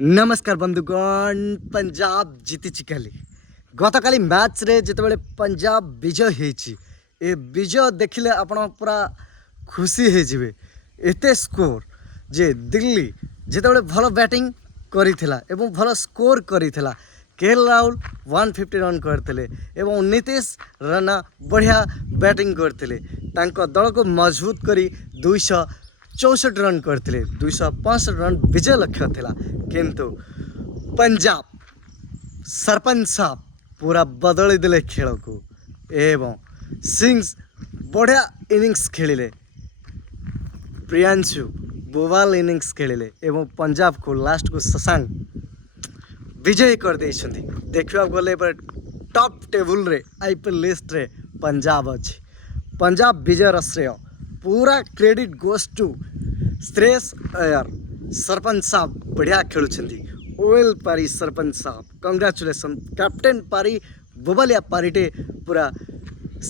नमस्कार बंधुगण पंजाब जीति काली गत काली मैच रे जिते पंजाब विजय होती ए विजय देखिले आपण पूरा खुशी हो जिवे एते स्कोर जे दिल्ली जिते भल बैटिंग करिथिला एवं भल स्कोर करिथिला केएल राहुल 150 रन करते एवं नीतीश राणा बढ़िया बैटिंग करते दल को मजबूत करी 264 रन करते 265 रन विजय लक्ष्य थिला किंतु पंजाब सरपंच साहब पूरा बदली देले खेल को एवं सिंग्स बढ़िया इनिंग्स खेलिले प्रियांशु बोवाल इनिंग्स खेलिले एवं पंजाब को लास्ट को शशांक विजय कर देइछन्ति देखिबा गले पर टॉप टेबल रे आईपीएल लिस्ट रे पंजाब अछि पंजाब विजय श्रेय पूरा credit goes to Shreyas Iyer Sarpanch Sahab बढ़िया खेलुछन्ति ओएल पारी सरपंच साहब कंग्रेचुलेसन कैप्टेन पारी बोबालिया पारीटे पूरा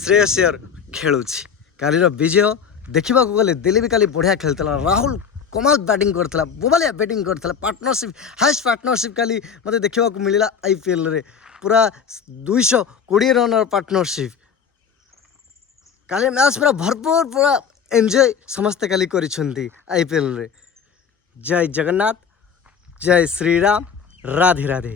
श्रेयस अय्यर खेलुछि कालीर विजय देखिबा गले दिल्ली भी काली बढ़िया खेलतला राहुल कमाल बैटिंग करता बोबालिया बैटिंग करता पार्टनरशिप हाईएस्ट पार्टनरशिप काली मते देखिबा को मिलिला आईपीएल रे पूरा 220 रन पार्टनरशिप काली मैच पूरा भरपूर पूरा एंजॉय समस्ते काली करिसंती आईपीएल रे। जय जगन्नाथ जय श्री राम राधे राधे।